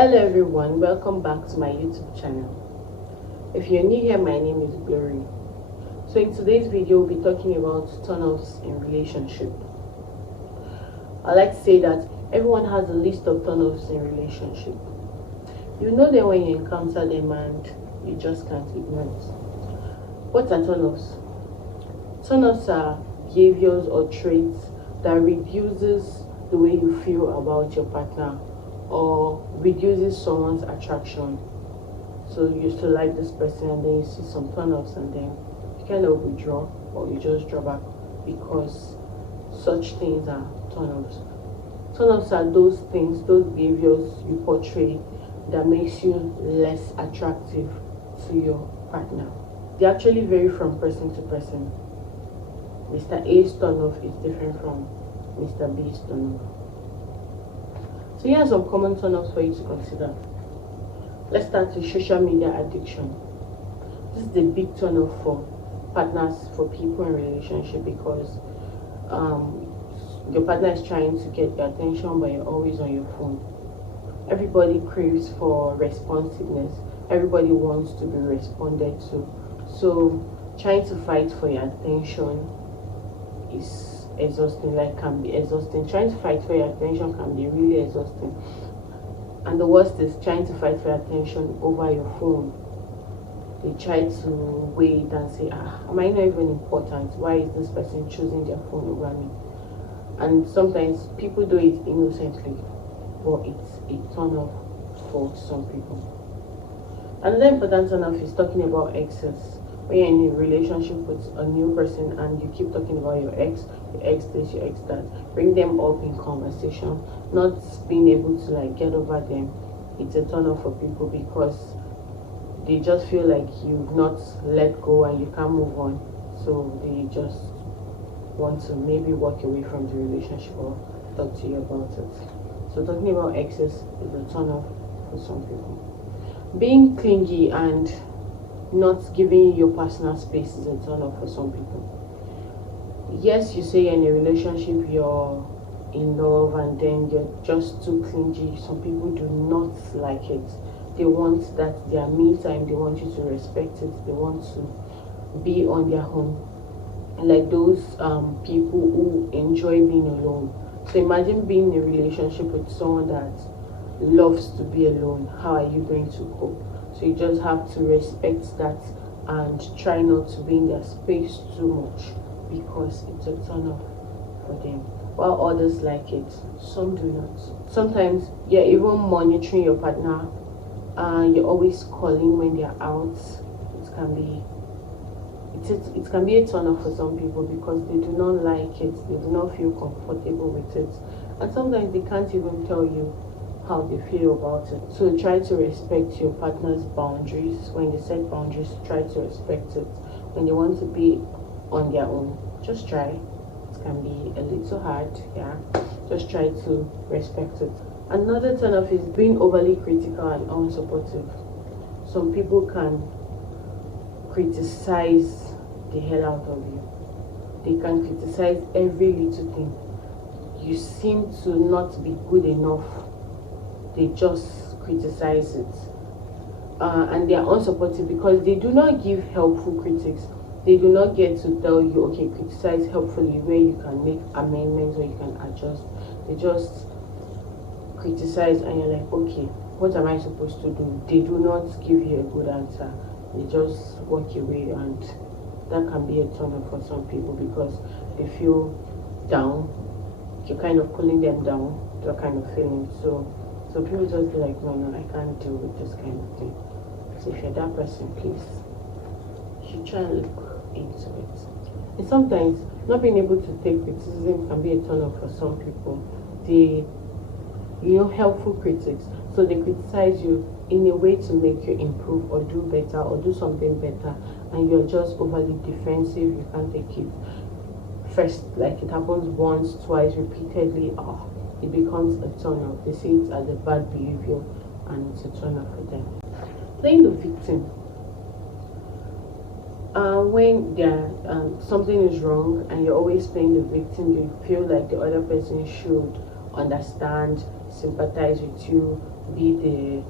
Hello everyone, welcome back to my YouTube channel. If you're new here, my name is Glory. So in today's video, we'll be talking about turn-offs in relationship. I like to say that everyone has a list of turn-offs in relationship. You know them when you encounter them and you just can't ignore it. What are turn-offs? Turn-offs are behaviors or traits that reduces the way you feel about your partner or reduces someone's attraction. So you used to like this person and then you see some turn-offs and then you kind of withdraw or you just draw back because such things are turn-offs. Turn-offs are those things, those behaviors you portray that makes you less attractive to your partner. They actually vary from person to person. Mr. A's turn-off is different from Mr. B's turn-off. So here are some common turn-offs for you to consider. Let's start with social media addiction. This is the big turn-off for partners, for people in relationship, because your partner is trying to get your attention but you're always on your phone. Everybody craves for responsiveness. Everybody wants to be responded to. So trying to fight for your attention is exhausting, can be exhausting. Trying to fight for your attention can be really exhausting. And the worst is trying to fight for your attention over your phone. They try to wait and say, am I not even important? Why is this person choosing their phone over me? And sometimes people do it innocently, but it's a turn off for some people. Another important turn off is talking about exes. When you're in a relationship with a new person and you keep talking about your ex this, your ex that, bring them up in conversation, not being able to get over them, it's a turn off for people because they just feel like you've not let go and you can't move on. So they just want to maybe walk away from the relationship or talk to you about it. So talking about exes is a turn off for some people. Being clingy and not giving your personal space is a turn off for some people. Yes, you say you're in a relationship, you're in love, and then you're just too clingy. Some people do not like it. They want that their me time, they want you to respect it, they want to be on their own. Like those people who enjoy being alone. So imagine being in a relationship with someone that loves to be alone. How are you going to cope? So you just have to respect that and try not to be in their space too much because it's a turn off for them. While others like it, some do not. Sometimes you're even monitoring your partner and you're always calling when they're out. It can be a turn off for some people because they do not like it, they do not feel comfortable with it, and sometimes they can't even tell you how they feel about it. So try to respect your partner's boundaries. When they set boundaries, try to respect it. When they want to be on their own, just try. It can be a little hard, yeah. Just try to respect it. Another turn off is being overly critical and unsupportive. Some people can criticize the hell out of you. They can criticize every little thing. You seem to not be good enough. They just criticize it, and they are unsupportive because they do not give helpful critics. They do not get to tell you, okay, criticize helpfully where you can make amendments or you can adjust. They just criticize and you're like, okay, what am I supposed to do? They do not give you a good answer. They just walk away, and that can be a turn off for some people because they feel down. You're kind of pulling them down, that kind of feeling. So people just be like, no, I can't deal with this kind of thing. So if you're that person, please, you should try and look into it. And sometimes not being able to take criticism can be a turn off for some people. They, helpful critics. So they criticize you in a way to make you improve or do better or do something better, and you're just overly defensive. You can't take it. First, it happens once, twice, repeatedly. It becomes a turn off. They see it as a bad behavior and it's a turn off for them. Playing the victim. When something is wrong and you're always playing the victim, you feel like the other person should understand, sympathize with you, be the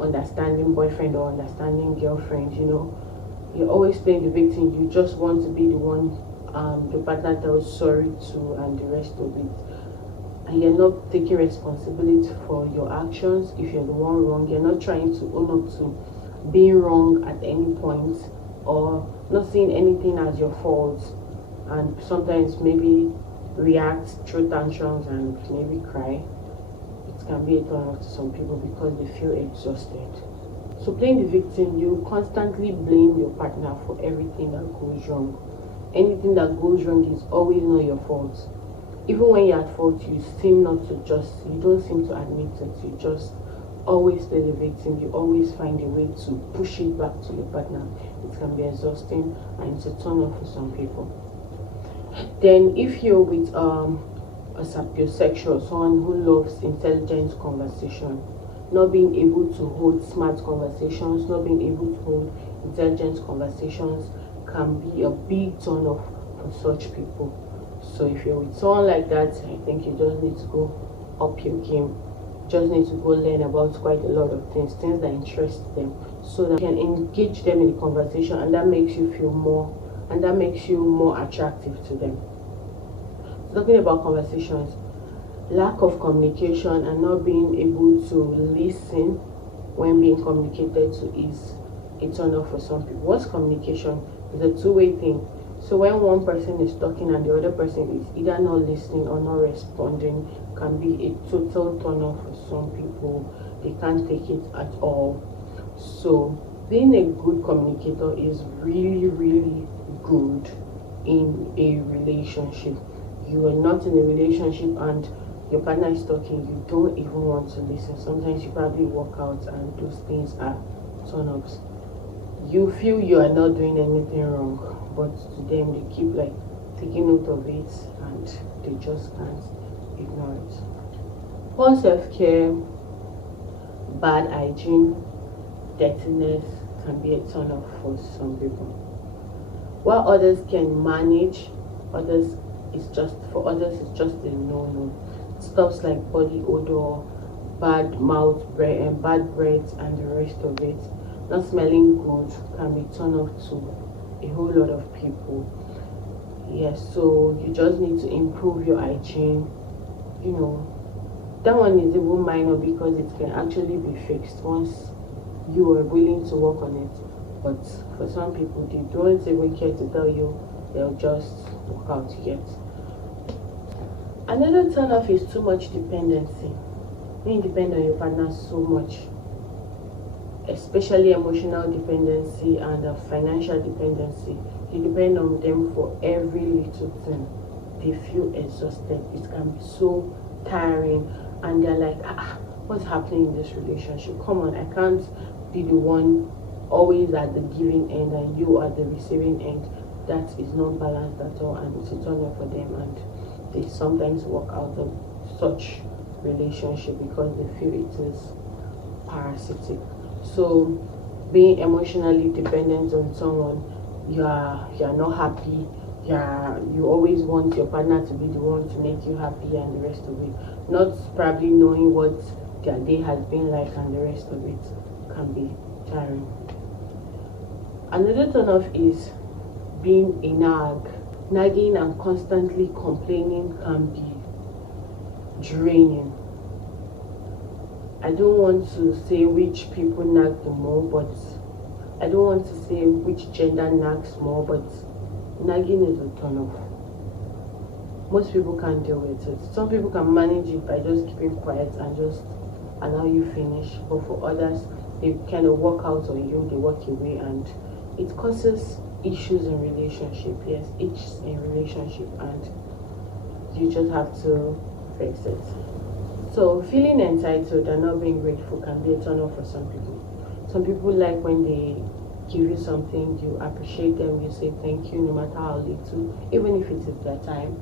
understanding boyfriend or understanding girlfriend. You're always playing the victim. You just want to be the one the partner tells sorry to and the rest of it. And you're not taking responsibility for your actions. If you're the one wrong, you're not trying to own up to being wrong at any point, or not seeing anything as your fault, and sometimes maybe react through tantrums and maybe cry. It can be a turn off to some people because they feel exhausted. So playing the victim, you constantly blame your partner for everything that goes wrong. Anything that goes wrong is always not your fault. Even when you're at fault, you don't seem to admit it. You just always play the victim. You always find a way to push it back to your partner. It can be exhausting and it's a turn off for some people. Then if you're with a sapiosexual, someone who loves intelligent conversation, not being able to hold smart conversations, not being able to hold intelligent conversations can be a big turn off for such people. So if you're with someone like that, I think you just need to go up your game. Just need to go learn about quite a lot of things that interest them, so that you can engage them in the conversation, and that makes you feel more, and that makes you more attractive to them. Talking about conversations, lack of communication and not being able to listen when being communicated to is a turn off for some people. What's communication? It's a two-way thing. So when one person is talking and the other person is either not listening or not responding, can be a total turn off for some people. They can't take it at all. So being a good communicator is really, really good in a relationship. You are not in a relationship and your partner is talking, you don't even want to listen. Sometimes you probably walk out and those things are turn-ups. You feel you are not doing anything wrong, but to them they keep like taking note of it and they just can't ignore it. Poor self-care, bad hygiene, dirtiness can be a turn-off for some people. While others can manage, it's just a no-no. Stuffs like body odor, bad mouth breath and bad breath and the rest of it, not smelling good, can be turned off to a whole lot of people. Yes, so you just need to improve your hygiene. That one is even minor because it can actually be fixed once you are willing to work on it. But for some people, they don't even care to tell you, they'll just walk out yet. Another turn off is too much dependency. When you depend on your partner so much, especially emotional dependency and financial dependency. You depend on them for every little thing. They feel exhausted. It can be so tiring, and they're like, what's happening in this relationship? Come on, I can't be the one always at the giving end and you at the receiving end. That is not balanced at all, and it's a turn off for them, and they sometimes walk out of such relationship because they feel it is parasitic. So being emotionally dependent on someone, you're not happy, you always want your partner to be the one to make you happy and the rest of it, not probably knowing what their day has been like, and the rest of it can be tiring. Another turn off is being a nag. Nagging and constantly complaining can be draining. I don't want to say which people nag the more, but I don't want to say which gender nags more, but nagging is a turn off. Most people can't deal with it. Some people can manage it by just keeping quiet and just allow you finish, but for others, they kind of walk out on you, they walk away, and it causes issues in relationship. Yes, issues in relationship, and you just have to fix it. So feeling entitled and not being grateful can be a turn off for some people. Some people like when they give you something, you appreciate them, you say thank you no matter how little, even if it is their time.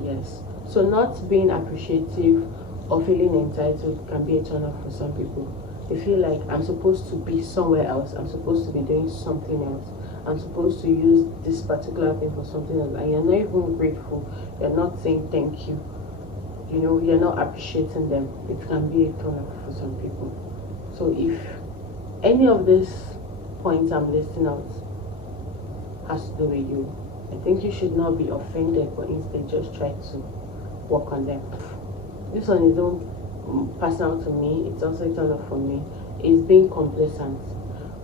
Yes. So not being appreciative or feeling entitled can be a turn off for some people. They feel like, I'm supposed to be somewhere else, I'm supposed to be doing something else, I'm supposed to use this particular thing for something else, and you're not even grateful, you're not saying thank you. you're not appreciating them, it can be a turn off for some people. So if any of these points I'm listing out has to do with you, I think you should not be offended, but instead just try to work on them. This one is not personal to me, it's also a turn off for me. It's being complacent.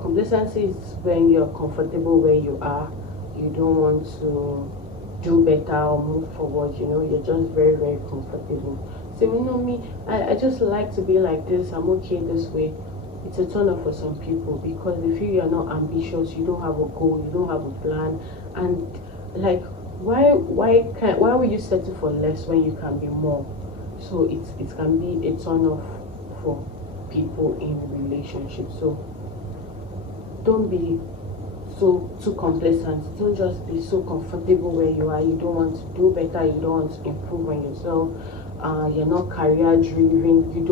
Complacency is when you're comfortable where you are, you don't want to do better or move forward, you're just very, very comfortable. So me, I just like to be like this, I'm okay this way. It's a turn off for some people because they feel you're not ambitious, you don't have a goal, you don't have a plan, and like why would you settle for less when you can be more? So it can be a turn off for people in relationships. So don't be so too complacent. Don't just be so comfortable where you are. You don't want to do better, you don't want to improve on yourself. You're not career driven, you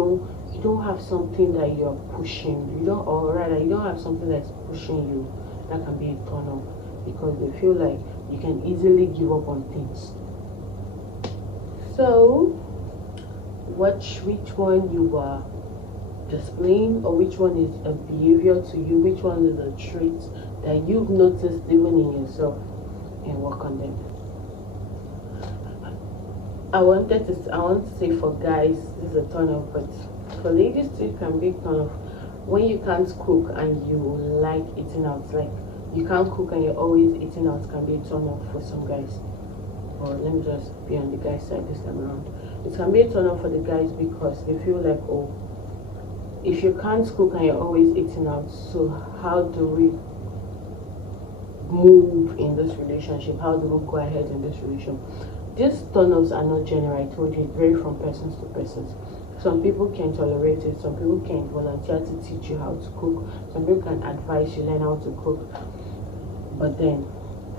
don't have something that you're pushing, you don't have something that's pushing you. That can be a turn off because they feel like you can easily give up on things. So watch which one you are displaying, or which one is a behavior to you, which one is a trait that you've noticed even in yourself, and work on them. I want to say for guys this is a turn off, but for ladies too it can be a turn off when you can't cook and you like eating out. Like you can't cook and you're always eating out, can be a turn off for some guys. Or let me just be on the guys side this time around. It can be a turn off for the guys because they feel like, oh, if you can't cook and you're always eating out, so how do we move in this relationship? How do we go ahead in this relationship? These turn-offs are not general. I told you, it varies from persons to persons. Some people can tolerate it, some people can volunteer to teach you how to cook, some people can advise you learn how to cook. But then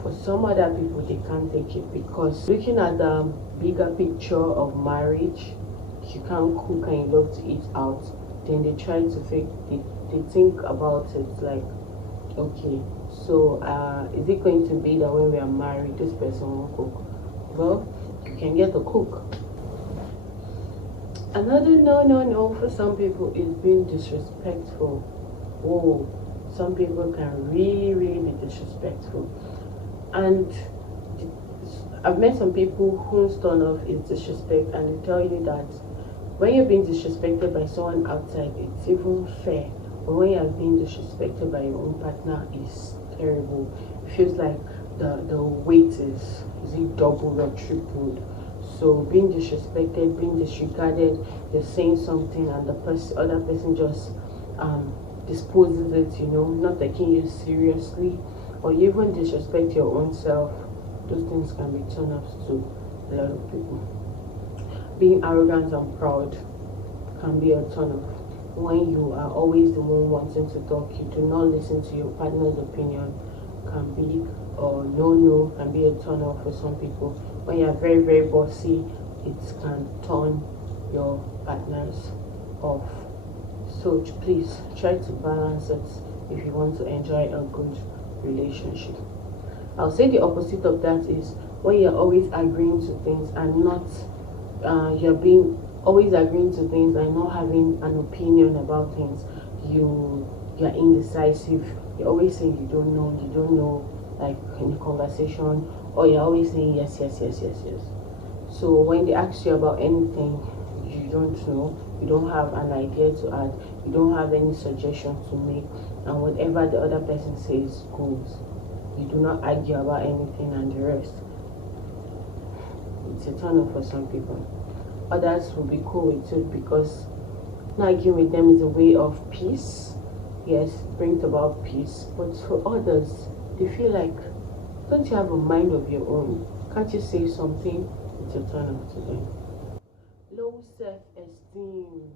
for some other people they can't take it because looking at the bigger picture of marriage, if you can't cook and you love to eat out, then they try to they think about it like, okay, so is it going to be that when we are married this person won't cook? Well, you can get a cook. Another no for some people is being disrespectful. Whoa, some people can really be disrespectful, and I've met some people whose turn off is disrespect, and they tell you that when you're being disrespected by someone outside, it's even fair. But when you're being disrespected by your own partner, it's terrible. It feels like the weight is it doubled or tripled. So being disrespected, being disregarded, you're saying something and the other person just disposes it, not taking you seriously, or you even disrespect your own self. Those things can be turn-offs to a lot of people. Being arrogant and proud can be a turn-off. When you are always the one wanting to talk, you do not listen to your partner's opinion, can be, or no can be a turn-off for some people. When you are very, very bossy, it can turn your partners off. So please try to balance it if you want to enjoy a good relationship. I'll say the opposite of that is when you're always agreeing to things and not you're being always agreeing to things and not having an opinion about things. You're indecisive. You're always saying you don't know, like in a conversation, or you're always saying yes. So when they ask you about anything, you don't know, you don't have an idea to add, you don't have any suggestion to make, and whatever the other person says goes. You do not argue about anything and the rest. It's a turn off for some people. Others will be cool with it because not arguing with them is a way of peace. Yes, brings about peace. But for others, they feel like, don't you have a mind of your own? Can't you say something? It's a turn off to them. Low self-esteem.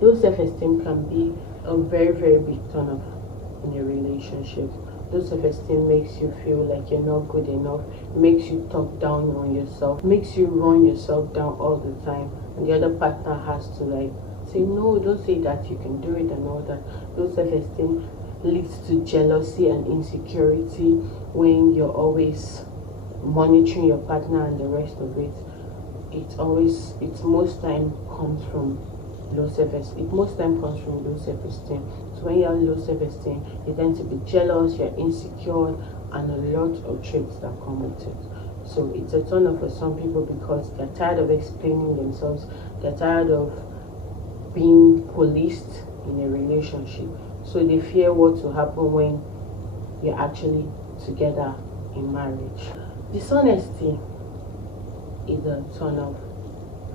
Low self-esteem can be a very, very big turn off in your relationship. Low self-esteem makes you feel like you're not good enough, makes you talk down on yourself, makes you run yourself down all the time, and the other partner has to like say, no, don't say that, you can do it and all that. Low self-esteem leads to jealousy and insecurity when you're always monitoring your partner and the rest of it. it's most time comes from low self-esteem. It most time comes from low self-esteem. So when you have low self-esteem, you tend to be jealous, you're insecure, and a lot of traits that come with it. So it's a turn off for some people because they're tired of explaining themselves, they're tired of being policed in a relationship. So they fear what will happen when you're actually together in marriage. Dishonesty is a turn off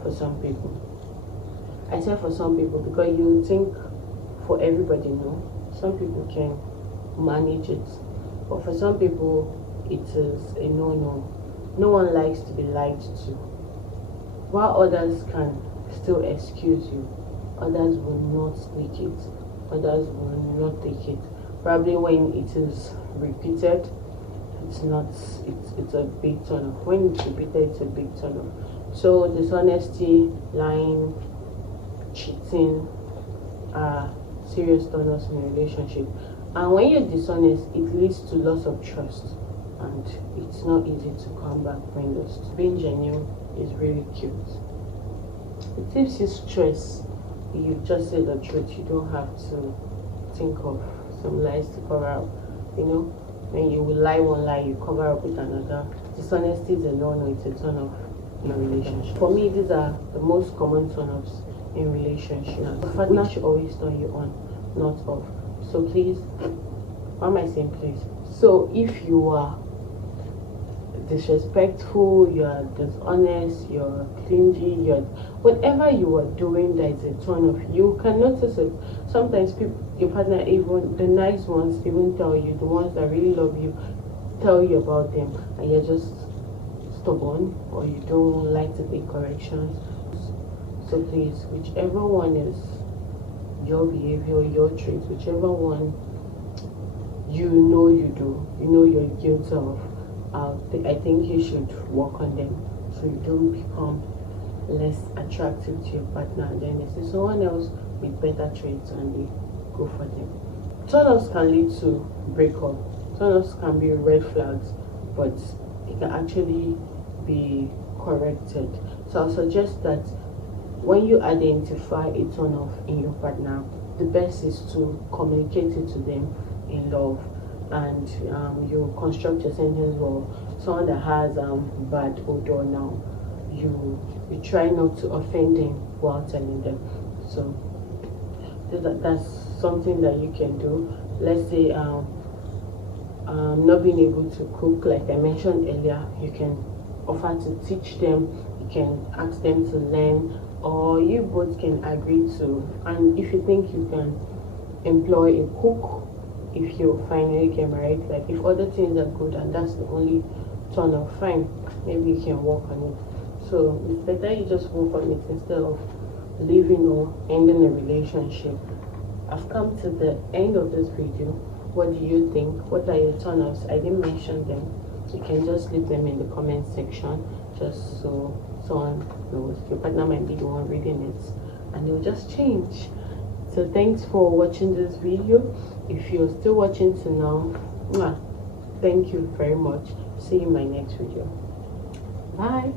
for some people. I say for some people because you think for everybody, no. Some people can manage it, but for some people it is a no. No one likes to be lied to. While others can still excuse you, others will not take it. Others will not take it. Probably when it is repeated, it's a big turn off. When it's repeated, it's a big turn off. So dishonesty, lying, cheating are serious turn-offs in a relationship. And when you're dishonest, it leads to loss of trust, and it's not easy to come back when lost. Being genuine is really cute. It saves you stress. You just say the truth. You don't have to think of some lies to cover up. You know, when you will lie one lie, you cover up with another. Dishonesty is a no-no. It's a turn-off in a relationship. For me, these are the most common turn-offs in relationship. The partner should always turn you on, not off. So please, why am I saying please? So if you are disrespectful, you are dishonest, you're clingy, you're whatever you are doing that is a turn off, you can notice it. Sometimes people, your partner, even the nice ones, even tell you, the ones that really love you, tell you about them, and you're just stubborn, or you don't like to take corrections. So please, whichever one is your behavior, your traits, whichever one you know you do, you know you're guilty of, I think you should work on them so you don't become less attractive to your partner, and then they see someone else with better traits and they go for them. Turn-offs can lead to breakup. Turn-offs can be red flags, but it can actually be corrected. So I'll suggest that when you identify a turn-off in your partner, the best is to communicate it to them in love, and you construct your sentence well. Someone that has bad odor now, you try not to offend them while telling them. So that's something that you can do. Let's say not being able to cook, like I mentioned earlier, you can offer to teach them, you can ask them to learn, or you both can agree to. And if you think you can employ a cook, if you finally get married, like if other things are good and that's the only turn off, fine, maybe you can work on it. So it's better you just work on it instead of leaving or ending a relationship. I've come to the end of this video. What do you think? What are your turn offs? I didn't mention them. You can just leave them in the comment section, just so someone knows. Your partner might be the one reading it and they'll just change. So thanks for watching this video. If you're still watching to now, thank you very much. See you in my next video. Bye.